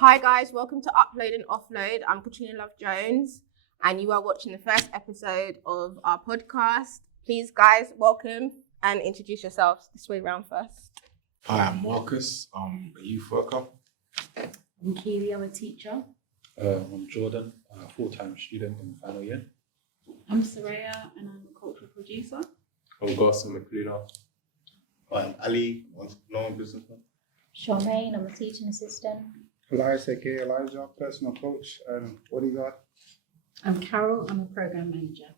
Hi guys, welcome to Upload and Offload. I'm Katrina Love Jones and you are watching the first episode of our podcast. Please guys, welcome and introduce yourselves this way round first. Hi, I'm Marcus. I'm a youth worker. I'm Keely, I'm a teacher. I'm Jordan, a full-time student in final year. I'm Saraya and I'm a cultural producer. I'm Gus, I'm a cleaner. I'm Ali, known businessman. Charmaine, I'm a teaching assistant. Elias, aka Elijah, personal coach and bodyguard. I'm Carol, I'm a program manager.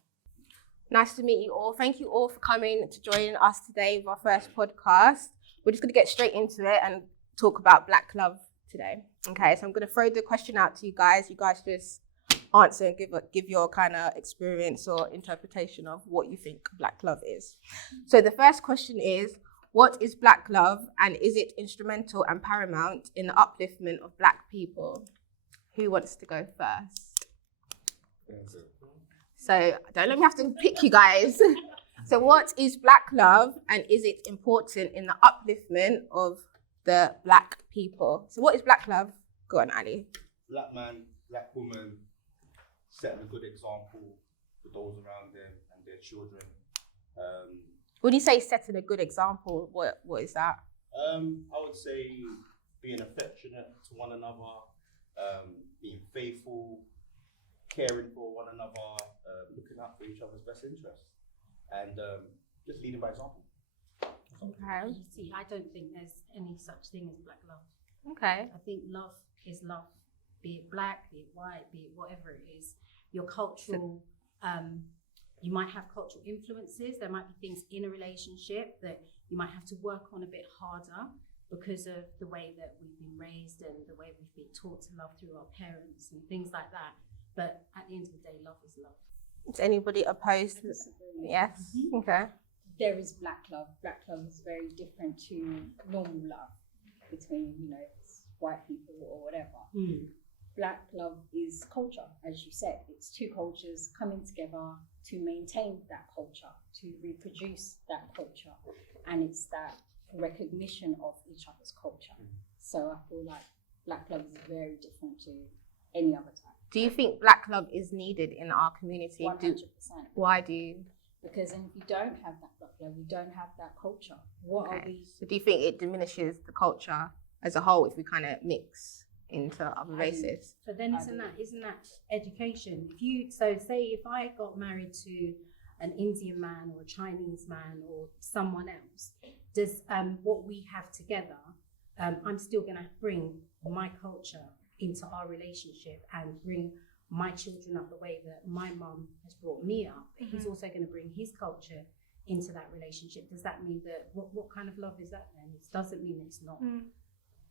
Nice to meet you all. Thank you all for coming to join us today with our first podcast. We're just going to get straight into it and talk about Black love today. Okay, so I'm going to throw the question out to you guys. You guys just answer and give your kind of experience or interpretation of what you think Black love is. So the first question is, what is Black love and is it instrumental and paramount in the upliftment of Black people? Who wants to go first? So don't let me have to pick you guys. So what is Black love and is it important in the upliftment of the Black people? So what is Black love? Go on, Ali. Black man, Black woman, setting a good example for those around them and their children. When you say setting a good example, what is that? I would say being affectionate to one another, being faithful, caring for one another, looking out for each other's best interests, and just leading by example. Okay. You see, I don't think there's any such thing as Black love. Okay. I think love is love, be it Black, be it white, be it whatever it is. Your cultural, you might have cultural influences. There might be things in a relationship that you might have to work on a bit harder because of the way that we've been raised and the way we've been taught to love through our parents and things like that. But at the end of the day, love is love. Is anybody opposed? Yes. Mm-hmm. Okay. There is Black love. Black love is very different to normal love between, white people or whatever. Black love is culture, as you said. It's two cultures coming together to maintain that culture, to reproduce that culture. And it's that recognition of each other's culture. So I feel like Black love is very different to any other type. Do you think Black love is needed in our community? 100%. Why do you? Because if you don't have that Black love, you don't have that culture. What are we? So do you think it diminishes the culture as a whole if we kind of mix into other races? But then isn't that education? Say if I got married to an Indian man or a Chinese man or someone else, does what we have together, I'm still gonna bring my culture into our relationship and bring my children up the way that my mum has brought me up. Mm-hmm. He's also gonna bring his culture into that relationship. Does that mean that what kind of love is that then? It doesn't mean it's not.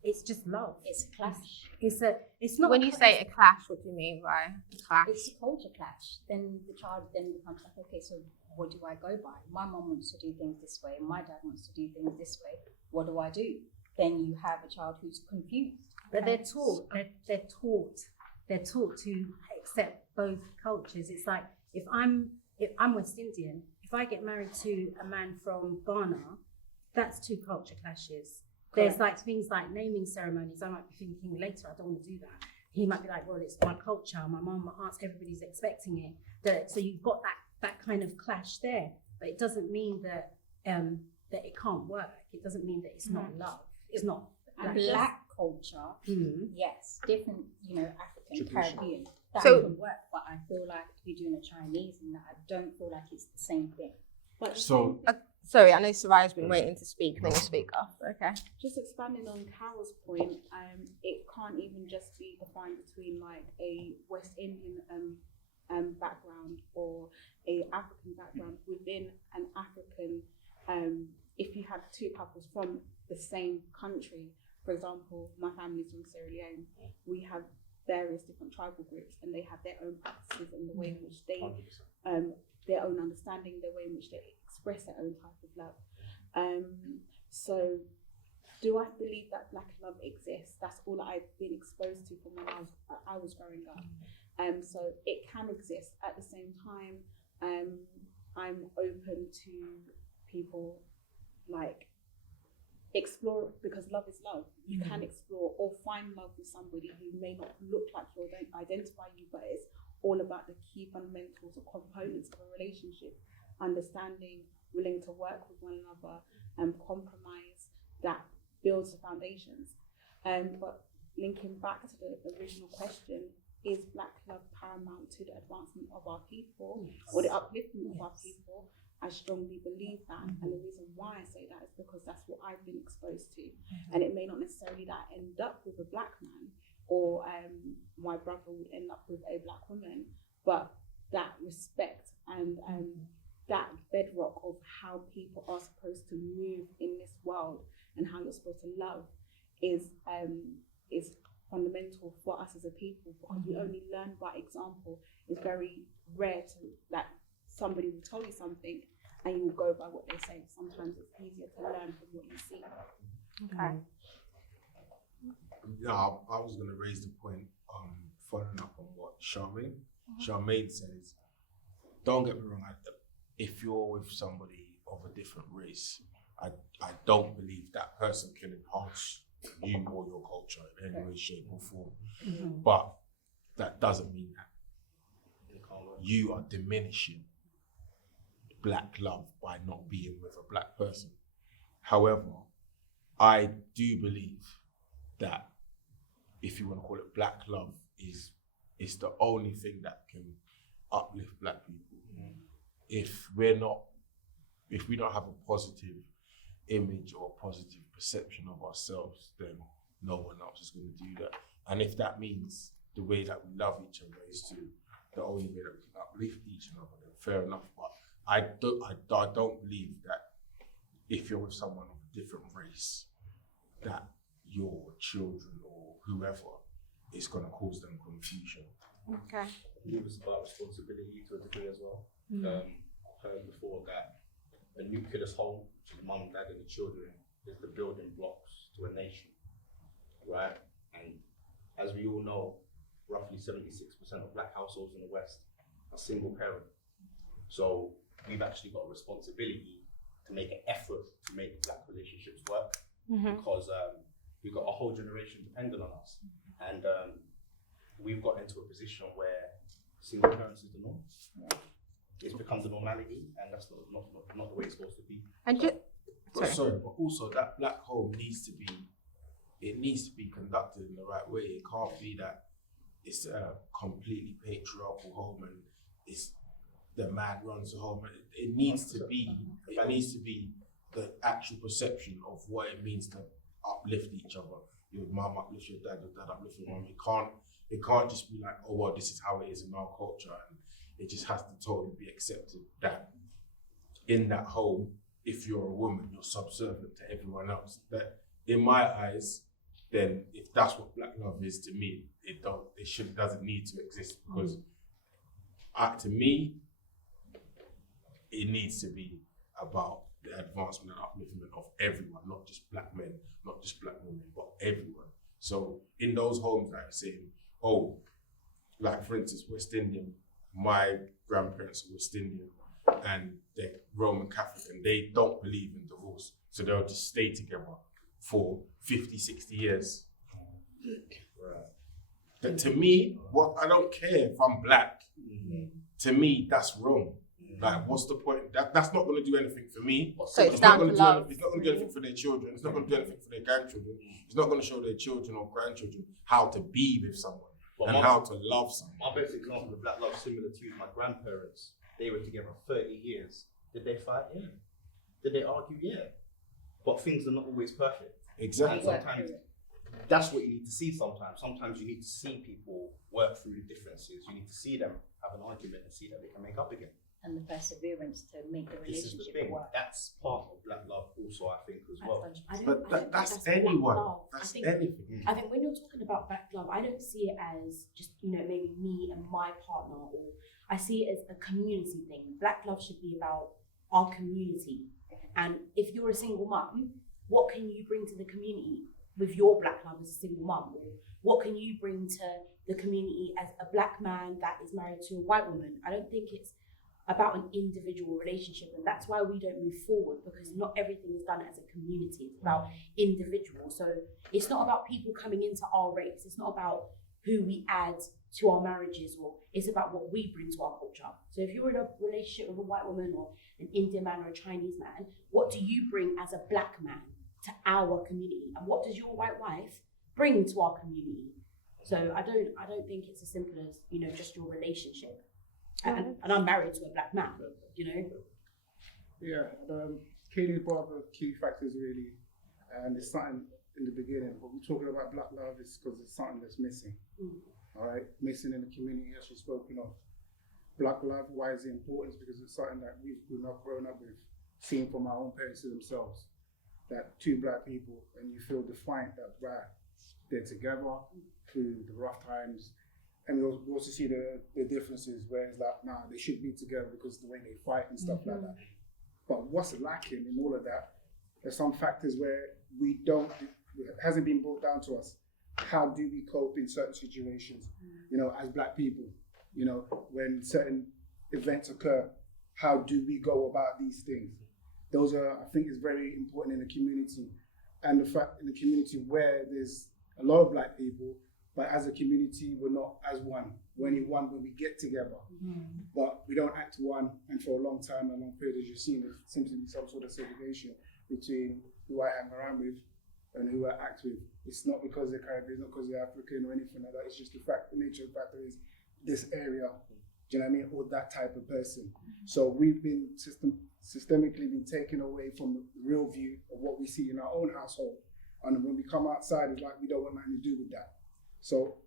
It's just love. It's a clash. It's not. When you say a clash, what do you mean by clash? It's a culture clash. Then the child then becomes like, okay, so what do I go by? My mum wants to do things this way, my dad wants to do things this way. What do I do? Then you have a child who's confused. But they're taught to accept both cultures. It's like if I'm West Indian, if I get married to a man from Ghana, that's two culture clashes. There's like things like naming ceremonies. I might be thinking later, I don't want to do that. He might be like, well, it's my culture. My mum, my aunts, everybody's expecting it. So you've got that kind of clash there. But it doesn't mean that that it can't work. It doesn't mean that it's not love. It's not Black culture. Yes, different, African, Caribbean. That So- can work. But I feel like if you're doing a Chinese and that, I don't feel like it's the same thing. Sorry, I know Saraya's been waiting to speak. Then you speak after. Okay. Just expanding on Carol's point, it can't even just be defined between like a West Indian background or a African background. Within an African, if you have two couples from the same country, for example, my family's from Sierra Leone, we have various different tribal groups and they have their own practices and the way in which they, their own understanding, the way in which they express their own type of love. So do I believe that Black love exists? That's all I've been exposed to from when I was growing up. So it can exist. At the same time, I'm open to people like explore, because love is love. You can explore or find love with somebody who may not look like you or don't identify you, but it's all about the key fundamentals or components of a relationship. Understanding, willing to work with one another, and compromise that builds the foundations. But linking back to the original question, is Black love paramount to the advancement of our people or the upliftment of our people? I strongly believe that, and the reason why I say that is because that's what I've been exposed to, and it may not necessarily that end up with a Black man, or my brother would end up with a Black woman, but that respect and that bedrock of how people are supposed to move in this world and how you're supposed to love is fundamental for us as a people, because we only learn by example. It's very rare to that somebody will tell you something and you will go by what they say. Sometimes it's easier to learn from what you see. Okay. Yeah, I was going to raise the point, following up on what Charmaine says. Don't get me wrong, if you're with somebody of a different race, I don't believe that person can enhance you or your culture in any way, shape or form. But that doesn't mean that you are diminishing Black love by not being with a Black person. However, I do believe that, if you want to call it Black love, is the only thing that can uplift Black people. If we don't have a positive image or a positive perception of ourselves, then no one else is going to do that. And if that means the way that we love each other is the only way that we can uplift each other, then fair enough. But I don't believe that if you're with someone of a different race, that your children or whoever is going to cause them confusion. Okay. I believe it's about responsibility to a degree as well. Heard before that a nucleus home, which is mum, dad, and the children, is the building blocks to a nation, right? And as we all know, roughly 76% of Black households in the West are single parent. So we've actually got a responsibility to make an effort to make Black relationships work, because we've got a whole generation dependent on us. And we've got into a position where single parents is the norm. It's become the normality, and that's not the way it's supposed to be. And But also that Black home needs to be conducted in the right way. It can't be that it's a completely patriarchal home and it's the man runs the home. It needs to be the actual perception of what it means to uplift each other. Your mum uplifts your dad uplifts your mum. It can't just be like, oh well, this is how it is in our culture, and it just has to totally be accepted that in that home, if you're a woman, you're subservient to everyone else. That, in my eyes, then if that's what Black love is to me, it doesn't need to exist, because to me, it needs to be about the advancement and upliftment of everyone, not just Black men, not just Black women, but everyone. So in those homes that are saying, oh, like for instance, West Indian, my grandparents are West Indian and they're Roman Catholic and they don't believe in divorce. So they'll just stay together for 50, 60 years. Right. But to me, I don't care if I'm Black. To me, that's wrong. Like, what's the point? That's not going to do anything for me. So it's down to love. It's not going to do anything for their children. It's not going to do anything for their grandchildren. It's not going to show their children or grandchildren how to be with someone and how to love someone. My best example of Black love, similar to my grandparents, they were together 30 years. Did they fight? Yeah. Did they argue? Yeah. But things are not always perfect. Exactly. And sometimes that's what you need to see sometimes. Sometimes you need to see people work through the differences. You need to see them have an argument and see that they can make up again. And the perseverance to make the This is the relationship thing. work. That's part of Black love also, I think, as well. But that's anyone. That's anything. I think when you're talking about Black love, I don't see it as just, maybe me and my partner, or I see it as a community thing. Black love should be about our community. And if you're a single mum, what can you bring to the community with your Black love as a single mum? Or what can you bring to the community as a Black man that is married to a white woman? I don't think it's about an individual relationship, and that's why we don't move forward, because not everything is done as a community. It's about individuals. So it's not about people coming into our race. It's not about who we add to our marriages, or it's about what we bring to our culture. So if you're in a relationship with a white woman or an Indian man or a Chinese man, what do you bring as a black man to our community, and what does your white wife bring to our community? So I don't think it's as simple as, you know, just your relationship. And I'm married to a black man, you know. Yeah, Katie brought up the key factors really, and it's something in the beginning. But we're talking about black love is because it's something that's missing. All right, missing in the community, as you've spoken of. Black love, why is it important? It's because it's something that we've grown up with, seen from our own parents to themselves. That two black people, and you feel defiant that they're together through the rough times. And we also see the differences where it's like, nah, they should be together because of the way they fight and stuff like that. But what's lacking in all of that, there's some factors where it hasn't been brought down to us. How do we cope in certain situations, you know, as black people? You know, when certain events occur, how do we go about these things? Those are, I think, is very important in the community. And the fact in the community where there's a lot of black people, but as a community, we're not as one. We're only one when we get together. But we don't act one, and for a long time, a long period, as you've seen, there seems to be some sort of segregation between who I hang around with and who I act with. It's not because they're Caribbean, it's not because they're African or anything like that. It's just the nature of the fact that is this area, do you know what I mean, or that type of person. So we've been systemically been taken away from the real view of what we see in our own household. And when we come outside, it's like we don't want nothing to do with that. So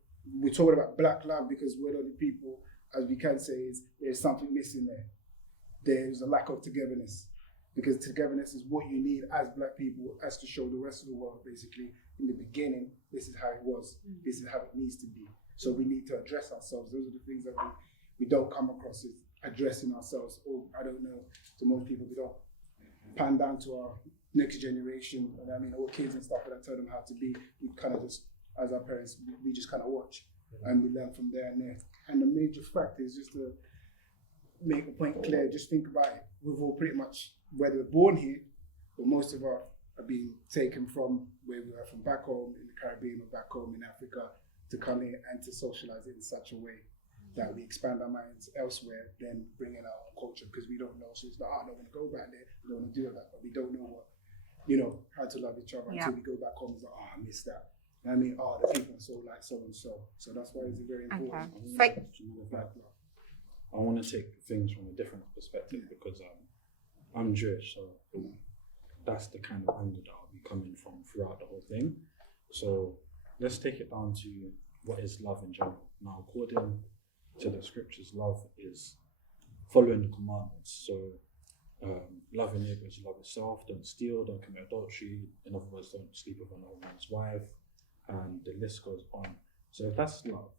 we're talking about black love because we're the only people, as we can say, is there's something missing there. There's a lack of togetherness, because togetherness is what you need as black people, as to show the rest of the world, basically, in the beginning, this is how it was, this is how it needs to be. So we need to address ourselves. Those are the things that we don't come across, is addressing ourselves. Or I don't know, to most people, we don't pan down to our next generation, and I mean, our kids and stuff, and I tell them how to be. We kind of just, as our parents, we just kind of watch and we learn from there and there. And the major fact is just to make a point clear, just think about it. We've all pretty much, whether we're born here, but most of us are being taken from where we are from back home in the Caribbean or back home in Africa to come here and to socialize it in such a way that we expand our minds elsewhere, then bring in our own culture, because we don't know. So it's like, I don't want to go back there, I don't want to do that, but we don't know what, you know, how to love each other until we go back home. It's like, I miss that. I mean, the people are so like so and so. So that's why it's very important. I want to take things from a different perspective because I'm Jewish, so that's the kind of angle that I'll be coming from throughout the whole thing. So let's take it down to what is love in general. Now, according to the scriptures, love is following the commandments. So love your neighbors, love yourself, don't steal, don't commit adultery, in other words, don't sleep with another man's wife, and the list goes on. So if that's love,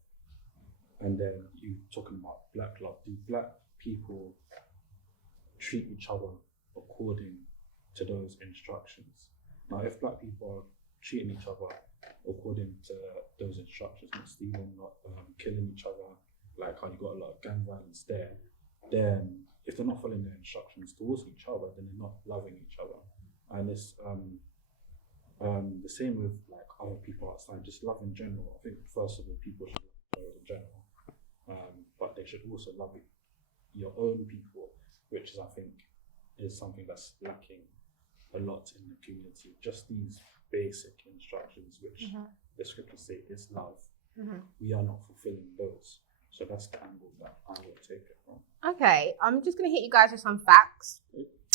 and then you talking about black love, do black people treat each other according to those instructions? Now, if black people are treating each other according to those instructions, not stealing, not killing each other, like how you got a lot of gang violence there, then if they're not following their instructions towards each other, then they're not loving each other. And it's the same with like other people outside, just love in general. I think first of all, people should love each other in general, but they should also love your own people, which is, I think, is something that's lacking a lot in the community. Just these basic instructions, which the scriptures say is love. We are not fulfilling those. So that's the angle that I would take it from. Okay, I'm just going to hit you guys with some facts.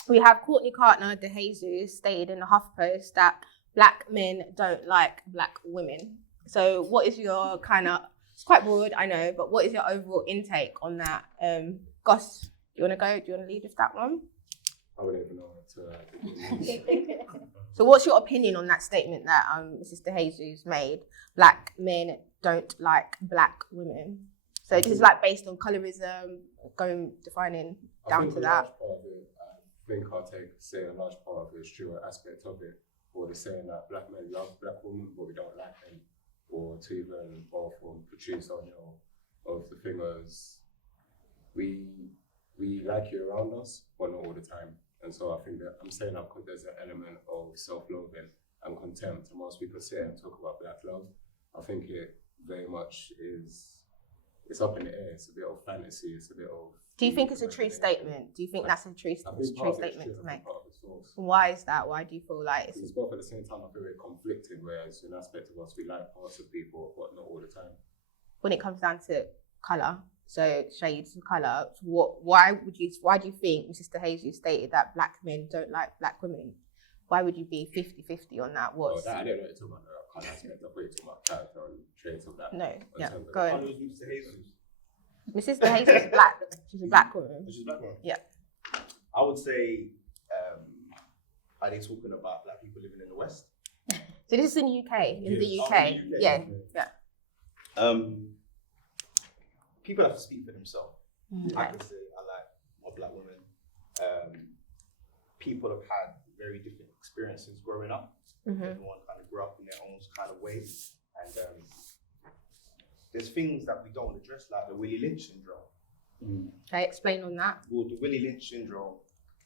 We have Courtney Cartner de Jesus stated in the HuffPost that black men don't like black women. So what is your kind of, it's quite broad, I know, but what is your overall intake on that? Goss, do you want to go? Do you want to lead with that one? I wouldn't even know what to So what's your opinion on that statement that Mrs. de Jesus made? Black men don't like black women. So this is like based on colorism, defining down to that. I think I'll say a large part of it is true, an aspect of it, or the saying that black men love black women, but we don't like them, or to even both from Patrice or of the thing is, we we like you around us, but not all the time. And so I think that I'm saying that because there's an element of self-loathing and contempt, and most people say and talk about black love, I think it very much is, it's up in the air, it's a bit of fantasy, it's a bit of... Do you think it's a true statement? Do you think that's a true statement to make? Why is that? Why do you feel like it's both at the same time? I feel very conflicted, whereas in aspect of us, we like parts of people, but not all the time. When it comes down to colour, so shades of colour, why do you think Mrs. DeHazy stated that black men don't like black women? Why would you be 50-50 on that? I don't know what you're talking about the colour aspect. I thought you were talking about character and traits of that. No, yeah, go How on. was Mr. Jesus? Mrs. DeHazy is black. She's a black woman. She's a black woman? Yeah. I would say, are they talking about black people living in the West? So this is in the UK. In the Oh, UK. in the UK. Yeah. People have to speak for themselves. Okay. I could say I like a black woman. People have had very different experiences growing up. Mm-hmm. Everyone kind of grew up in their own kind of way. And there's things that we don't address, like the Willie Lynch syndrome. Okay, explain on that. Well, the Willie Lynch syndrome,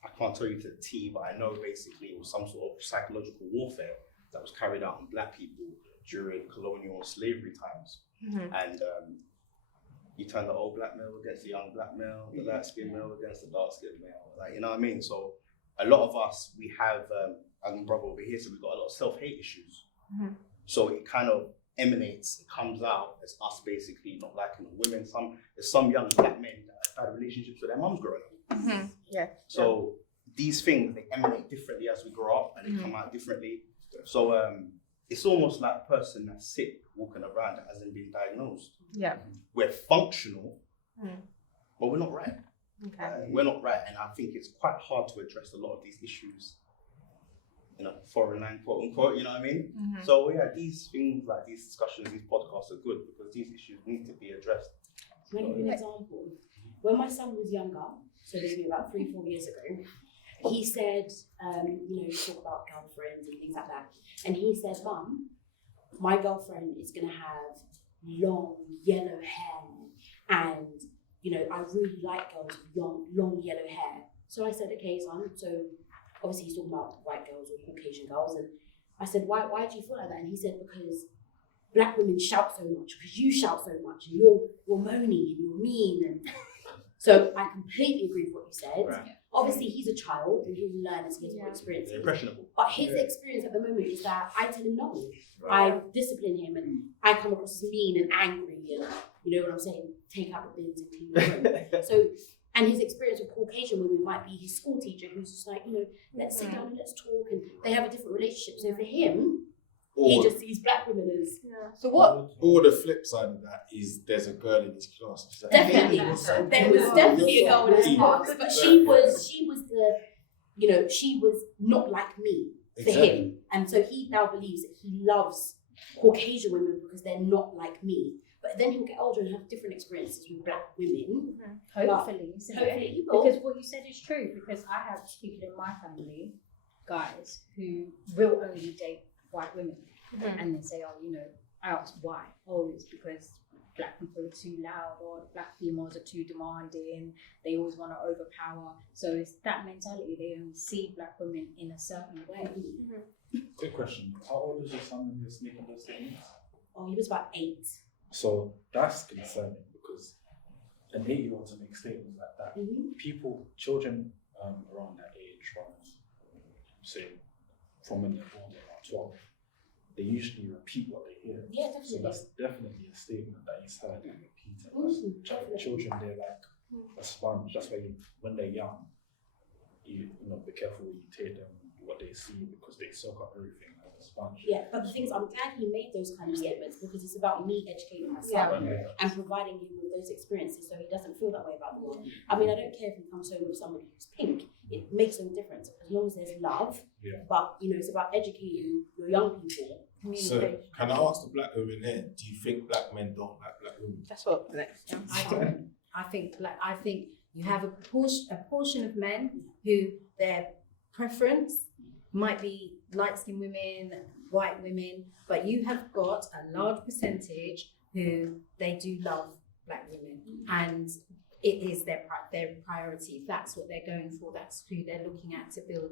I can't tell you to the T, but I know basically it was some sort of psychological warfare that was carried out on black people during colonial and slavery times. Mm-hmm. And you turn the old black male against the young black male, the light skinned male against the dark skinned male. Like, you know what I mean? So a lot of us, we have, and my brother over here, so we've got a lot of self-hate issues. Mm-hmm. So it kind of emanates, it comes out as us basically not liking the women. There's some young black men that have had relationships with their mums growing up. Mm-hmm. Yeah. So these things, they emanate differently as we grow up, and they come out differently. So it's almost like a person that's sick walking around that hasn't been diagnosed. Yeah. We're functional, but we're not right. Okay. We're not right, and I think it's quite hard to address a lot of these issues in a foreign line, quote unquote, you know what I mean? Mm-hmm. So yeah, these things like these discussions, these podcasts are good because these issues need to be addressed. Can I give you an example? When my son was younger, so maybe about 3-4 years ago, he said, you talk about girlfriends and things like that. And he said, Mum, my girlfriend is going to have long yellow hair. And, I really like girls with long yellow hair. So I said, okay, son. So obviously he's talking about white girls or Caucasian girls. And I said, why do you feel like that? And he said, because black women shout so much, because you shout so much, and you're moany and you're mean. And so I completely agree with what you said. Right. Obviously, he's a child and he'll learn as he gets more experience. They're impressionable. But his experience at the moment is that I tell him no. I discipline him and I come across as mean and angry and, you know what I'm saying, take out the bins and clean the room. So, and his experience with Caucasian women might be his school teacher who's just like, let's sit down and let's talk, and they have a different relationship. So for him, he just sees black women as... So what? Or the flip side of that is there's a girl in his class. She's like, Definitely. There was definitely a girl in his class, but she was the, she was not like me for him. And so he now believes that he loves Caucasian women because they're not like me. But then he'll get older and have different experiences with black women. Hopefully he will. Because what you said is true, because I have people in my family, guys, who will only date white women. And they say, I ask why. Oh, it's because black people are too loud, or black females are too demanding, they always want to overpower. So it's that mentality, they only see black women in a certain way. Quick question, how old was your son when you were making those statements? Oh, he was about 8. So that's concerning, because an 8-year-old to make statements like that, children around that age, say from when they're born, they're around 12, they usually repeat what they hear. Yeah, definitely. So that's definitely a statement that he's heard and repeated. Children, they're like a sponge. That's why when they're young, you be careful where you take them, what they see, because they soak up everything like a sponge. Yeah, but the thing is, I'm glad he made those kind of statements because it's about me educating my son and providing him with those experiences so he doesn't feel that way about the world. I mean, I don't care if he comes home with somebody who's pink. It makes no difference as long as there's love. Yeah. But, it's about educating your young people. So, can I ask the black women here, do you think black men don't like black women? That's what the next. I don't. I think you have a portion of men who their preference might be light-skinned women, white women, but you have got a large percentage who they do love black women. And it is their priority. If that's what they're going for, that's who they're looking at to build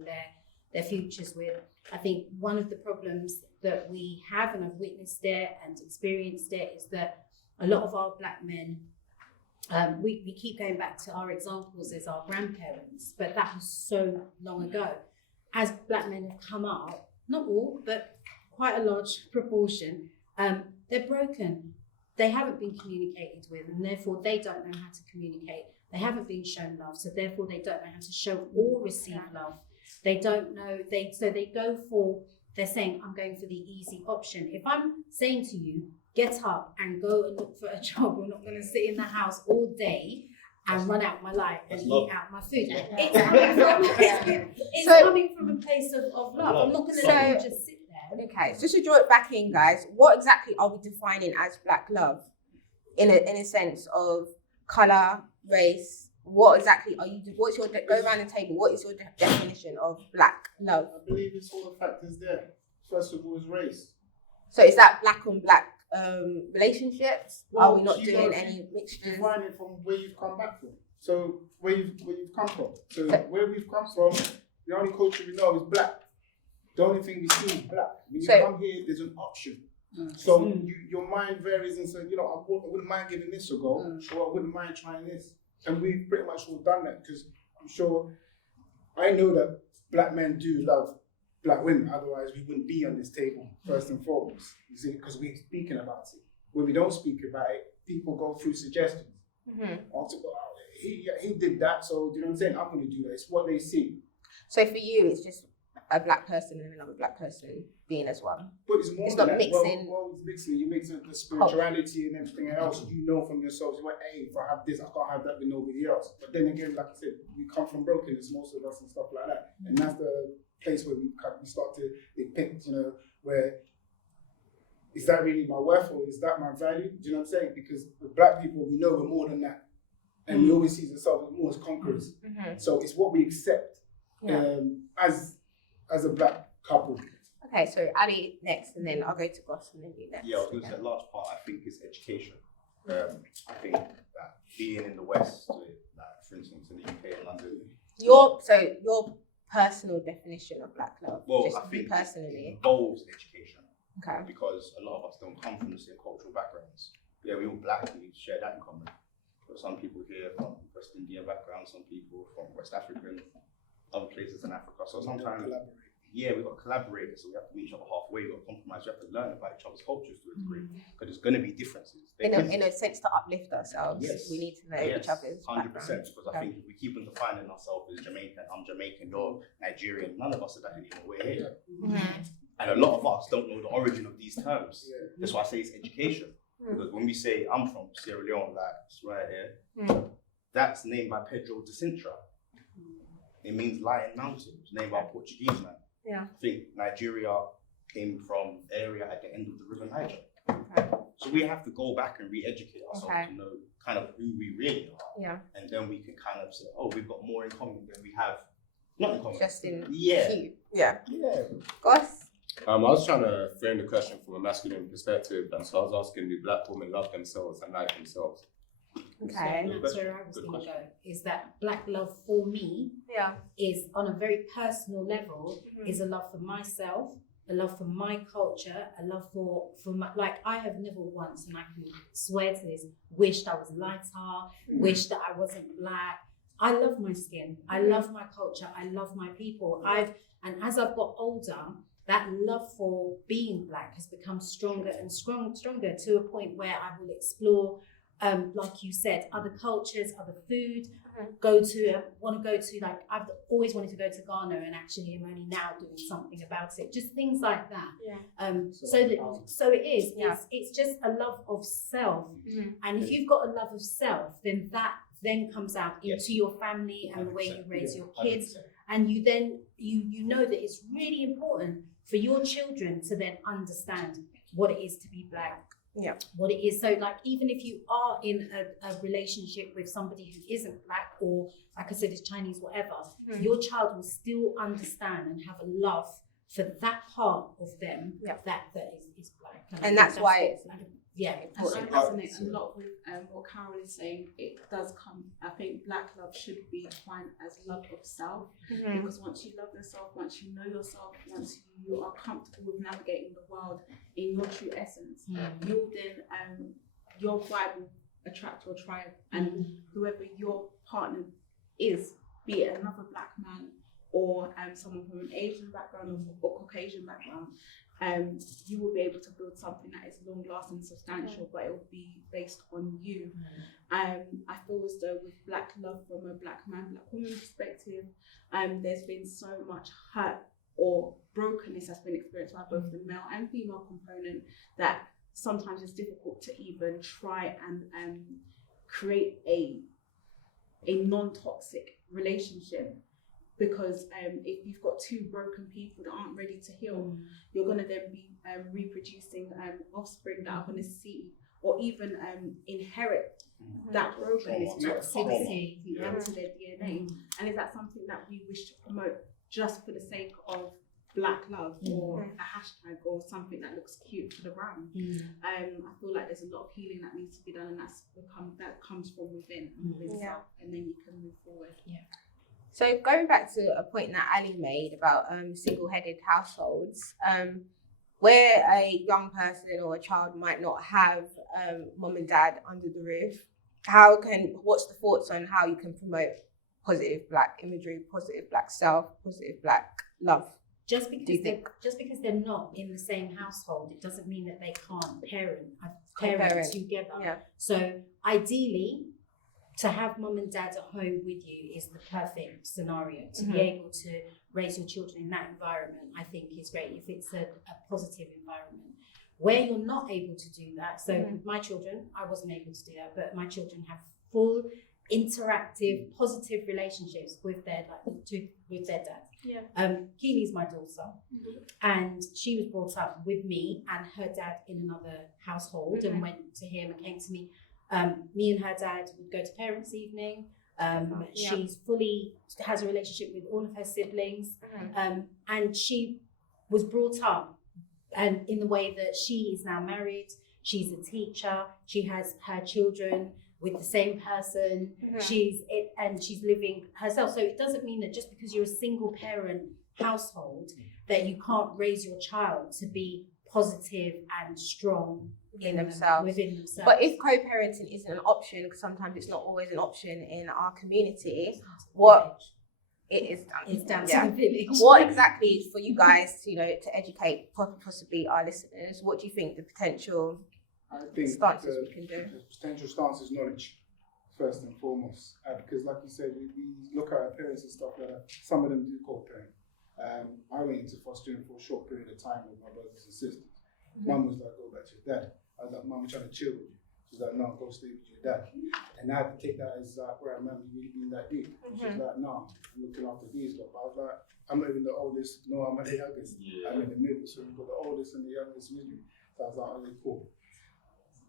their futures with. I think one of the problems that we have, and I've witnessed it and experienced it, is that a lot of our Black men, we keep going back to our examples as our grandparents, but that was so long ago. As Black men have come up, not all, but quite a large proportion, they're broken. They haven't been communicated with, and therefore they don't know how to communicate. They haven't been shown love, so therefore they don't know how to show or receive love. They don't know, so they go for, they're saying, I'm going for the easy option. If I'm saying to you, get up and go and look for a job, I'm not going to sit in the house all day and run out my life and eat out my food. It's coming from a place of love. I'm not going to let you just sit there. Okay, so just to draw it back in, guys, what exactly are we defining as Black love? In a sense of colour, race, what exactly are you, what's your, go around the table, what is your definition of Black love? I believe it's all the factors there. First of all is race. So is that Black on Black relationships? Well, are we not doing any mixtures? Define it from where you've come back from. So where you've come from. So where we've come from, the only culture we know is Black. The only thing we see is Black. When you come here, there's an option. So your mind varies and says, I wouldn't mind giving this a go, or I wouldn't mind trying this. And we've pretty much all done that, because I'm sure, I know that Black men do love Black women, otherwise we wouldn't be on this table, first and foremost, you see, because we're speaking about it. When we don't speak about it, people go through suggestions. He did that, so do you know what I'm saying? I'm going to do that. It's what they see. So for you, it's just a Black person and another Black person being as one. But it's more it's than not that. mixing. Well, it's mixing. You mix the spirituality and everything else. You know from yourself, you're like, hey, if I have this, I can't have that with nobody else. But then again, like I said, we come from brokenness, most of us, and stuff like that. And that's the place where we start to depict, where is that really my worth, or is that my value? Do you know what I'm saying? Because with Black people, we know we're more than that. And we always see ourselves more as conquerors. So it's what we accept as a Black couple. Okay, so Ali next, and then I'll go to Goss, and then you next. Yeah, I was going to say, a large part, I think, is education. I think that being in the West, like, for instance, in the UK and London. Your personal definition of Black love, well, just I think personally. it involves education. Okay. Because a lot of us don't come from the same cultural backgrounds. Yeah, we're all Black, we share that in common. But some people here from West Indian background, some people from West African, other places in Africa. So sometimes, we've got to collaborate, so we have to meet each other halfway, we've got to compromise, we have to learn about each other's cultures to a degree, because there's going to be differences. In a sense to uplift ourselves, we need to know each other's 100%, backgrounds. because I think if we keep on defining ourselves as Jamaican, I'm Jamaican, you're Nigerian, none of us are that anymore, we're here. And a lot of us don't know the origin of these terms. That's why I say it's education. Because when we say I'm from Sierra Leone, like it's right here, that's named by Pedro de Sintra. It means Lion Mountain. It's named by a Portuguese man. I think Nigeria came from area at the end of the River Niger. So we have to go back and re-educate ourselves to know kind of who we really are. And then we can kind of say, oh, we've got more in common than we have not in common. Just in you. Goss? I was trying to frame the question from a masculine perspective, and so I was asking, do Black women love themselves and like themselves? Okay. And that's where I was going to go, is that Black love for me is on a very personal level, is a love for myself, a love for my culture, a love for my, like, I have never once, and I can swear to this, wished I was lighter, wished that I wasn't Black. I love my skin, I love my culture, I love my people. And as I've got older, that love for being Black has become stronger and stronger to a point where I will explore, like you said, other cultures, other food, want to go to, like, I've always wanted to go to Ghana, and actually I'm only now doing something about it. Just things like that. So it is, it's just a love of self. And if you've got a love of self, then that then comes out into your family and the way you raise your kids. 100%. And you then, you know that it's really important for your children to then understand what it is to be Black. What it is. So, like, even if you are in a relationship with somebody who isn't Black, or like I said, is Chinese, whatever, your child will still understand and have a love for that part of them that is Black. And that's why yeah, And So, I resonate a lot with what Carol is saying. It does come. I think black love should be defined as love of self, because once you love yourself, once you know yourself, once you are comfortable with navigating the world in your true essence, you'll then your vibe will attract your tribe, and whoever your partner is, be it another black man or someone from an Asian background or Caucasian background, you will be able to build something that is long lasting and substantial, but it will be based on you. I feel as though with black love from a black man, black woman perspective, there's been so much hurt or brokenness that's been experienced by both the male and female component that sometimes it's difficult to even try and create a non-toxic relationship. Because if you've got two broken people that aren't ready to heal, you're going to then be reproducing offspring that are going to see or even inherit that brokenness, toxicity into their DNA. And is that something that we wish to promote just for the sake of black love or a hashtag or something that looks cute for the brand? I feel like there's a lot of healing that needs to be done, and that comes from within self, and then you can move forward. So going back to a point that Ali made about single-headed households, where a young person or a child might not have mum and dad under the roof, what's the thoughts on how you can promote positive black imagery, positive black self, positive black love? Just because they're not in the same household, it doesn't mean that they can't parent together. Yeah. So ideally, to have mum and dad at home with you is the perfect scenario. To be able to raise your children in that environment, I think is great if it's a positive environment. Where you're not able to do that, so with my children, I wasn't able to do that, but my children have full, interactive, positive relationships with their dad. Yeah. Keely's my daughter, and she was brought up with me and her dad in another household, and went to him and came to me. Me and her dad would go to parents' evening. She's fully has a relationship with all of her siblings, and she was brought up and in the way that she is now married. She's a teacher. She has her children with the same person. She's living herself. So it doesn't mean that just because you're a single parent household that you can't raise your child to be positive and strong within themselves. But if co-parenting isn't an option, because sometimes it's not always an option in our community, it's down to the village. What exactly for you guys, to educate possibly our listeners? What do you think the potential stances we can do? The potential stance is knowledge, first and foremost, because like you said, we look at our parents and stuff like that. Some of them do co-parent. I went into fostering for a short period of time with my brothers and sisters. Mum was like, go back to your dad. I was like, Mum, I'm trying to chill with you. She's like, no, go stay with your dad. And I had to take that as like, right, man, you really being that deep. She's like, no, I'm looking after these lot. But I was like, I'm not even the oldest, no, I'm the youngest. I'm in the middle, so we've got the oldest and the youngest with me. So I was like, okay, cool.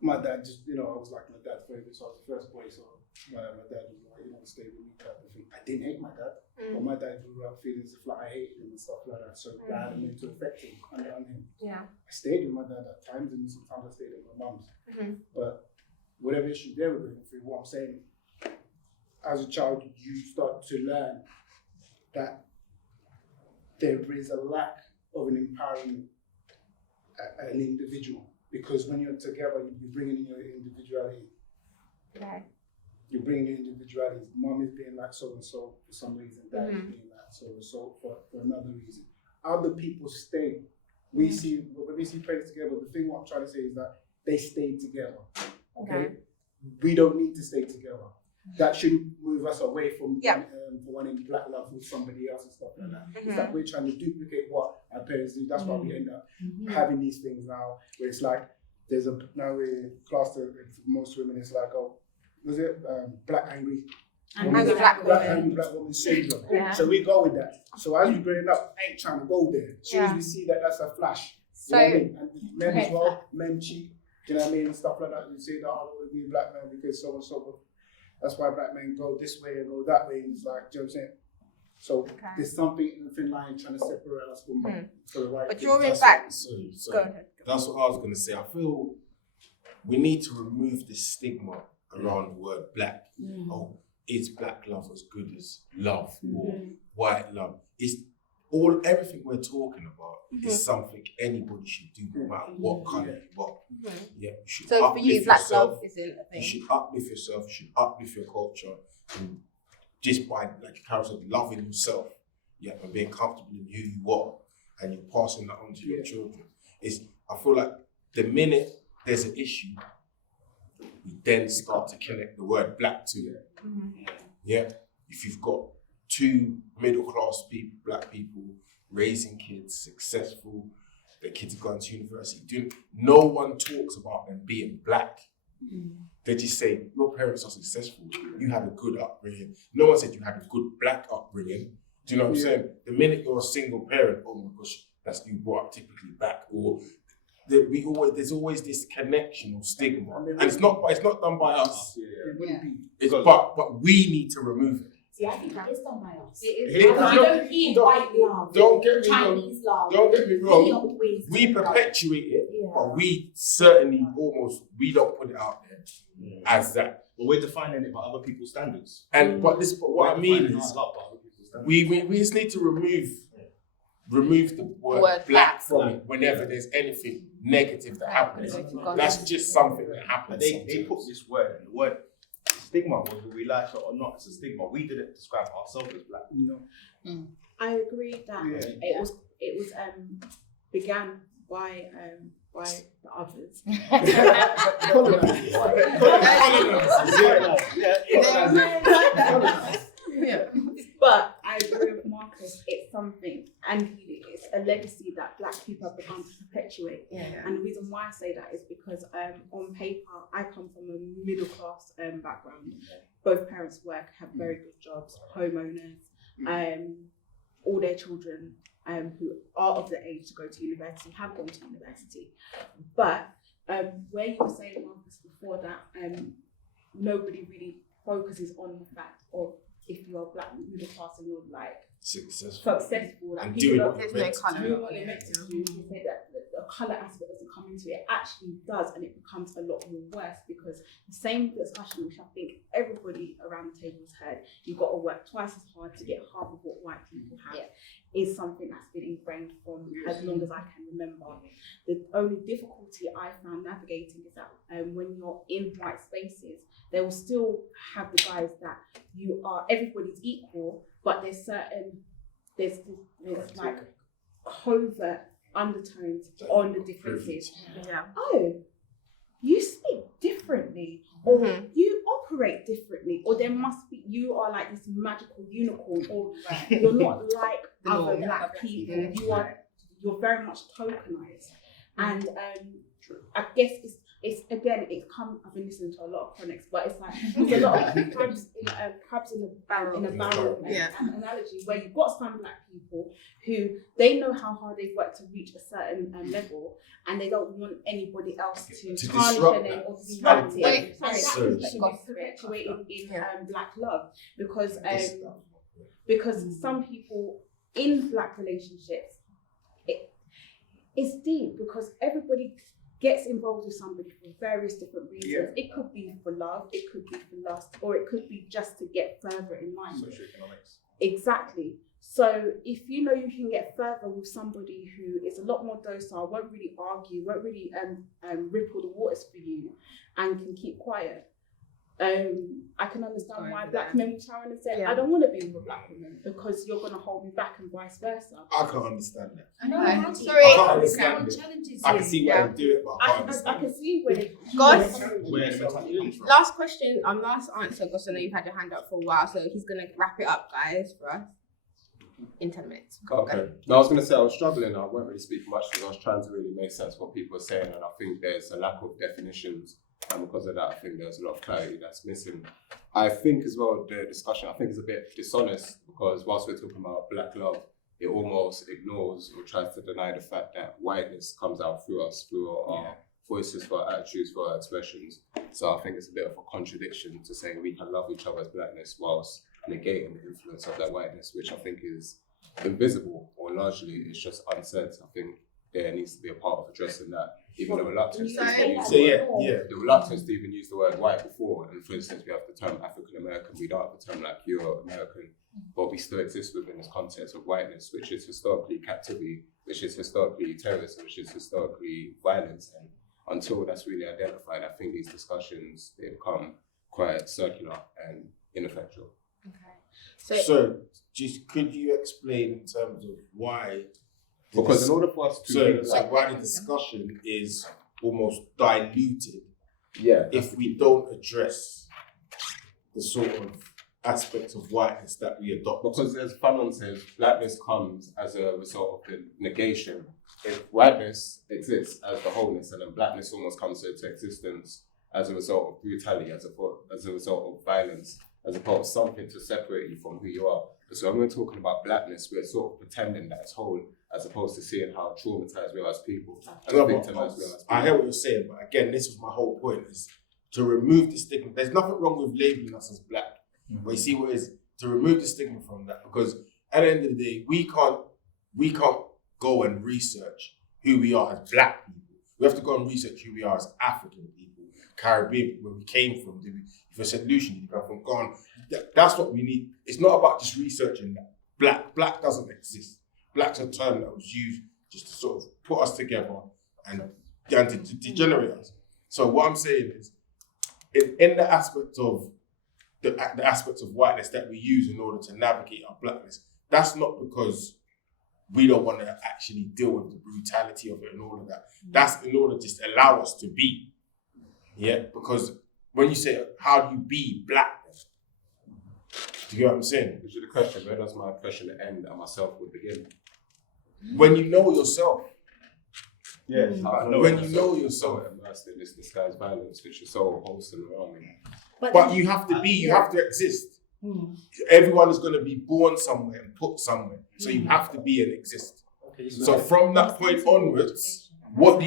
My dad just, I was like my dad's favorite, so I was the first boy, so my dad was like, stay with me type of thing. I didn't hate my dad, but my dad grew up feeling as if like I hated him and stuff like that, so that had a mental effect on him. Yeah. I stayed with my dad at times, and sometimes I stayed with my mum's. But whatever issue they were going through, what I'm saying, as a child, you start to learn that there is a lack of an empowering an individual. Because when you're together, you're bringing in your individuality. Okay. You're bringing in individuality. Mom is being like so-and-so for some reason. Dad is being like so-and-so for another reason. Other people stay. When we see parents together, the thing what I'm trying to say is that they stay together. Okay? We don't need to stay together. That shouldn't move us away from wanting black love with somebody else and stuff like that. It's that we're trying to duplicate what our parents do. That's why we end up having these things now, where it's like now we're classed for most women. It's like black angry. Black woman syndrome. Yeah. So we go with that. So as we're growing up, I ain't trying to go there. As soon as we see that, that's a flash. You know what I mean? And men as well, men cheat. Do you know what I mean? And stuff like that. You say that I don't want to be a black man because so and so. That's why black men go this way and go that way. And it's like, do you know what I'm saying? So there's something in the thin line trying to separate us for the right. But drawing back. So that's what I was going to say. I feel we need to remove the stigma around the word black. Oh, is black love as good as love or white love? It's everything we're talking about is something anybody should do, no matter what colour you are. Yeah, you should So for uplift you, black yourself. love isn't a You thing. should uplift yourself. You should uplift your culture, and just by, like Carol said, loving yourself, and being comfortable in who you are, and you're passing that on to your children. I feel like the minute there's an issue, we then start to connect the word black to it. Yeah, if you've got two middle-class people, black people, raising kids, successful, their kids are going to university, no one talks about them being black. They just say, your parents are successful, you had a good upbringing. No one said you had a good black upbringing. Do you know what I'm saying? The minute you're a single parent, oh my gosh, that's you brought up typically black, or there's always this connection or stigma, and it's not done by us. But we need to remove it. See, I think that is done by us. I don't mean white love, don't get me wrong. Chinese love. Don't get me wrong. We perpetuate it, but we certainly we don't put it out there as that. But we're defining it by other people's standards. And but what I mean is, we just need to remove the word black from it whenever there's anything negative that happens. That's just something that happens. They put this word, and the word stigma, whether we like it or not, it's a stigma. We didn't describe ourselves as black. I agree that it was began by the others. But I agree with Marcus, it's something, and it's a legacy that black people have begun to perpetuate. And the reason why I say that is because on paper, I come from a middle class background. Both parents work, have very good jobs, homeowners, all their children who are of the age to go to university have gone to university. But where you were saying, Marcus, before that, nobody really focuses on the fact of if you're black middle class and you're like successful like and people doing don't what you're meant to do. what they're meant to do. You say that the colour aspect doesn't come into it. It actually does, and it becomes a lot more worse because the same discussion, which I think everybody around the table has heard, you've got to work twice as hard to get half of what white people have, is something that's been ingrained from as long as I can remember. The only difficulty I found navigating is that when you're in white spaces, they will still have the guys that everybody's equal, but there's like covert undertones on the differences. Oh, you speak differently, or you operate differently, or there must be, you are like this magical unicorn, or you're not like other black people. You're very much tokenized, and I guess I've been listening to a lot of chronics, but it's like there's a lot of crabs in a barrel analogy, where you've got some black people who they know how hard they've worked to reach a certain level, and they don't want anybody else to tarnish them or disrupt it. And that is perpetuated in black love, because some people in black relationships, it's deep because everybody gets involved with somebody for various different reasons. It could be for love, it could be for lust, or it could be just to get further in life. Socioeconomics. Exactly. So if you know you can get further with somebody who is a lot more docile, won't really argue, won't really ripple the waters for you, and can keep quiet, I can understand why black men will try and say, I don't want to be with a black woman because you're going to hold me back, and vice versa. I can't understand that. I know. I can't understand it. I can see why they do it, but I can't I understand can see where they Last question, last answer, because I know you've had your hand up for a while, so he's going to wrap it up, guys, for us in 10 minutes. Okay. No, I was going to say I was struggling. I won't really speak much because I was trying to really make sense of what people are saying, and I think there's a lack of definitions. And because of that, I think there's a lot of clarity that's missing. I think as well, the discussion, I think is a bit dishonest because whilst we're talking about black love, it almost ignores or tries to deny the fact that whiteness comes out through us, through our voices, for our attitudes, for our expressions. So I think it's a bit of a contradiction to say we can love each other as blackness whilst negating the influence of that whiteness, which I think is invisible or largely it's just unsaid. I think there needs to be a part of addressing that even the reluctance So- to even use so the yeah, word. yeah. The reluctance to even use the word white before, and for instance, we have the term African American, we don't have the term like Euro-American, but we still exist within this context of whiteness, which is historically captivity, which is historically terrorism, which is historically violence. And until that's really identified, I think these discussions, they become quite circular and ineffectual. Okay. So, just could you explain in terms of why? Because in order for us to So why the discussion is almost diluted yeah, if we don't address the sort of aspects of whiteness that we adopt. because as Fanon says, blackness comes as a result of the negation. If whiteness exists as the wholeness, and then blackness almost comes into existence as a result of brutality, as a result of violence, as opposed to something to separate you from who you are. So when we're talking about blackness, we're sort of pretending that it's whole, as opposed to seeing how traumatized we are as people, and No, but victimized we are as people. I hear what you're saying, but again, this was my whole point: is to remove the stigma. There's nothing wrong with labeling us as black, but you see what it is to remove the stigma from that, because at the end of the day, we can't go and research who we are as black people. We have to go and research who we are as African people, Caribbean people, where we came from. If you're St. Lucian, you come from Ghana. That's what we need. It's not about just researching that. Black doesn't exist. Black's a term that was used just to sort of put us together and to degenerate us. So what I'm saying is, in the aspect of the aspects of whiteness that we use in order to navigate our blackness, that's not because we don't want to actually deal with the brutality of it and all of that. That's in order to just allow us to be. Yeah, because when you say, how do you be black? Do you get what I'm saying? Which is the question, where does my oppression end and myself would begin? When you know yourself. Yeah. When you know yourself. So immersed in this disguised violence, which is so wholesome around me. But you have to be, you have to exist. Everyone is going to be born somewhere and put somewhere. So you have to be and exist. Okay, So from that point onwards, what do?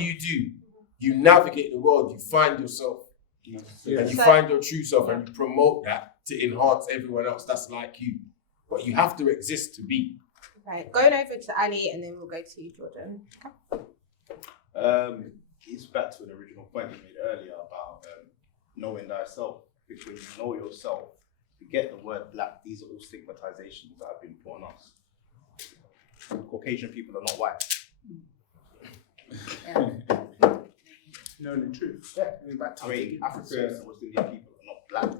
You navigate the world, you find yourself, and you find your true self, and you promote that to enhance everyone else that's like you. But you have to exist to be. Right, going over to Ali and then we'll go to you, Jordan. It's back to an original point we made earlier about knowing thyself. Because when you know yourself, you get the word black, these are all stigmatizations that have been put on us. Caucasian people are not white. Knowing the truth. Yeah, going back to African and West Indian people are not black.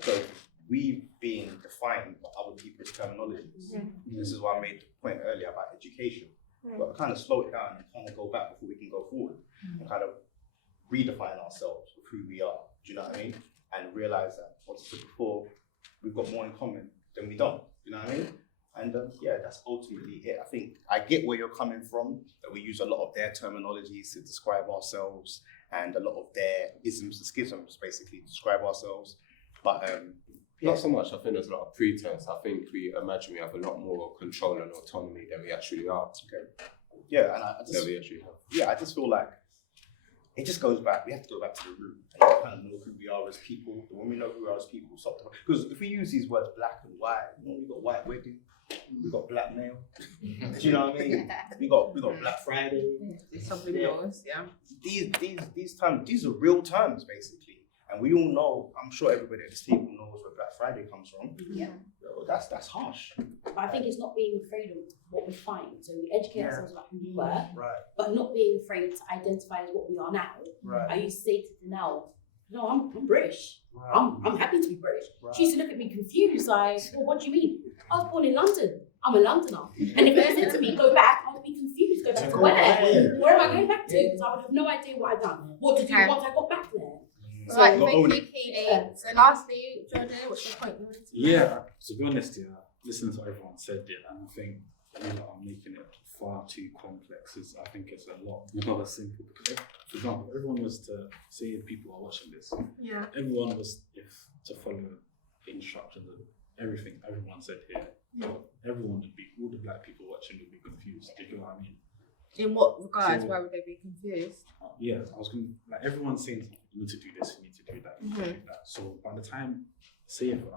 So we've been defined by other people's terminologies. This is why I made the point earlier about education. We've got to kind of slow it down and kind of go back before we can go forward and kind of redefine ourselves with who we are. Do you know what I mean? And realize that, what I said before, we've got more in common than we don't. Do you know what I mean? And yeah, that's ultimately it. I think I get where you're coming from, that we use a lot of their terminologies to describe ourselves and a lot of their isms and schisms basically to describe ourselves. But Not so much. I think there's a lot of pretense. I think we imagine we have a lot more control and autonomy than we actually are. Okay. Yeah, and I just Than we actually have. yeah, I just feel like it just goes back. We have to go back to the root and kind of know who we are as people. When we know who we are as people, stop. Because if we use these words black and white, we got white wedding, we got black male. Do you know what I mean? We got Black Friday. These terms, these are real terms basically, and we all know. I'm sure everybody at this table knows where Black Friday comes from. Yeah. So that's harsh. But I think it's not being afraid of what we find. So we educate ourselves about who we were, Right. but not being afraid to identify as what we are now. Right. I used to say to Dernel, no, I'm British. Right. I'm happy to be British. Right. She used to look at me confused, like, well, what do you mean? I was born in London. I'm a Londoner. And if they said to me, go back, I would be confused. Go back to where? Where am I going back to? Because I would have no idea what I'd done. What to do once I got back there. All right, not thank own you, Keely. So lastly, Jordan, what's your point? You wanted to make? Yeah, to be honest, listening to what everyone said, and I think I'm making it far too complex. I think it's a lot more simple. Because, for example, everyone was to say, if people are watching this, Yeah. everyone was to follow the instructions of everything everyone said here. Everyone would be, all the black people watching would be confused. Do you know what I mean? In what regards? So- Why would they be confused? Yeah, I was going to, like, everyone's saying, you need to do this, you need to do that, you need to do that. So by the time, say if I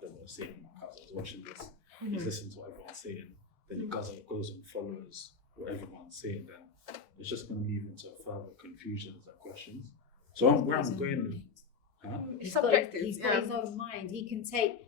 don't know, say my cousin's watching this, he's listening to what everyone's saying, then he goes and follows what everyone's saying, then it's just going to lead into further confusions and questions. So where I'm going with, It's subjective. He's got his own mind. He can take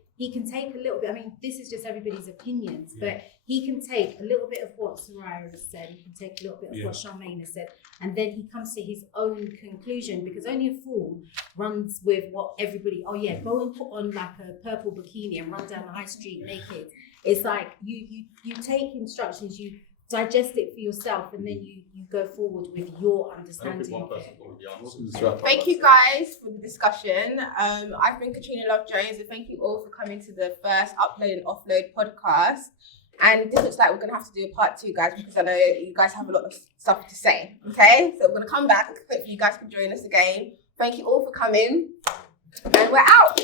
a little bit. I mean, this is just everybody's opinions, but he can take a little bit of what Soraya has said. He can take a little bit of what Charmaine has said, and then he comes to his own conclusion. Because only a fool runs with what everybody. Oh yeah, go and put on like a purple bikini and run down the high street naked. It's like you take instructions, you digest it for yourself, and then you go forward with your understanding of it. Thank you guys for the discussion. I've been Katrina Love Jones, and thank you all for coming to the first Upload and Offload podcast. And this looks like we're going to have to do a part 2, guys, because I know you guys have a lot of stuff to say. Okay, so we're going to come back. Hopefully you guys can join us again. Thank you all for coming, and we're out.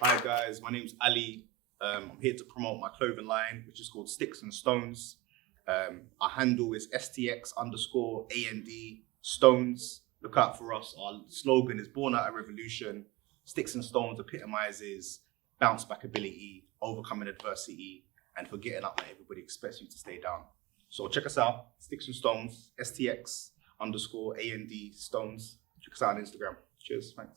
Hi guys, my name's Ali. I'm here to promote my clothing line, which is called Sticks and Stones. Our handle is STX_AND Stones. Look out for us. Our slogan is Born Out of Revolution. Sticks and Stones epitomizes bounce back ability, overcoming adversity, and forgetting up that everybody expects you to stay down. So check us out, Sticks and Stones, STX_AND Stones. Check us out on Instagram. Cheers, thanks.